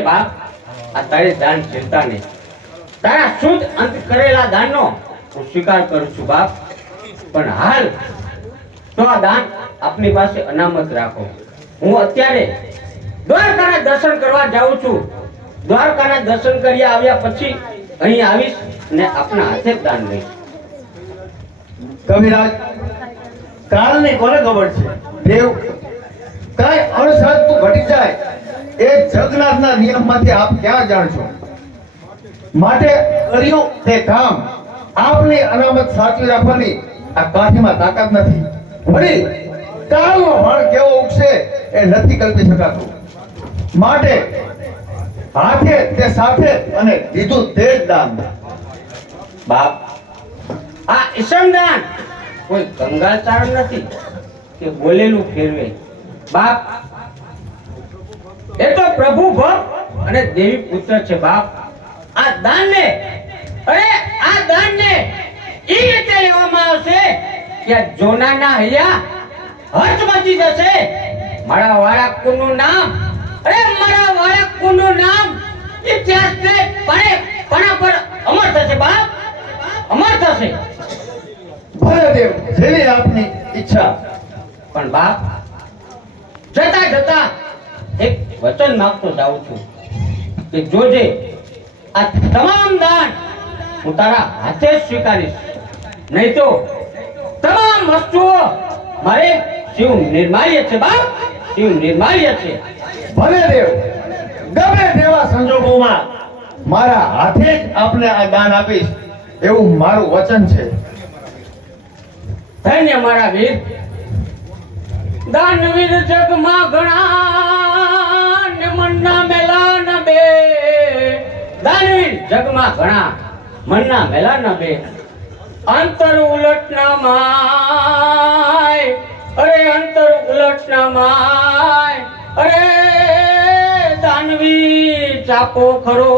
બાપ. આ તારી દાન ચિંતાને. તારા શુદ્ધ અંત કરેલા દાનનો હું સ્વીકાર કરું છું બાપ. પણ હાલ તો આ દાન આપની પાસે અનામત રાખો. હું અત્યારે દ્વારકાના દર્શન કરવા જાઉં છું. દ્વારકાના દર્શન કરી આવ્યા પછી અહીં આવીશ ને આપના હાથે દાન લઈશ. કવિરાજ કાળની કોને ખબર છે? દેવ, કાંઈ અણસાધતું ઘટી જાય. એ જગન્નાથના નિયમમાંથી આપ ક્યાં જાણશો માટે કર્યું તે કામ. આપની અનામત સાચવી રાખવાની આ કાઠીમાં તાકાત નથી. વળી કાળનો ભણ કેવો એ નથી કલ્પી શકાતું. માટે હાથે તે સાથે અને દીધું તે જ દાન. બાપ, આ ઈશમદાન કોઈ કંગાચાર નથી કે બોલેલું ફેરવે. બાપ, એ તો પ્રભુ ભક્ત અને દેવી પુત્ર છે બાપ. આ દાનને, અરે આ દાનને એ રીતે લેવામાં આવશે કે જોનાના હૈયા હર્ષ મચી જશે. મારા વાળા નું નામ. અરે મારા વાળા નું નામ ઇતિહાસને પણે પણા પર અમર થશે બાપ. અમર થશે. ભલે જેવી આપની ઈચ્છા. પણ બાપ જતા જતા એક વચન માંગતો જાઉં છું કે જોજે આ તમામ દાન હું તારા હાથે જ સ્વીકારીશ. નહીં તો તમામ વસ્તુઓ મારે શિવ નિર્માલ્ય છે બાપ. શિવ નિર્માલ્ય છે ભલે દેવ ગમે તેવા સંજોગોમાં મારા હાથે જ આપને આ દાન આપીશ એવું મારું વચન છે. ધન્ય મારા વીર. દાનવીર જગમાં ઘણા ને મનના મેલા ન બે દાનવીર જગમાં ઘણા મનના મેલા ન બે. અંતર ઉલટના માય અરે અંતર ઉલટના માય. અરે દાનવી ચાપો ખરો.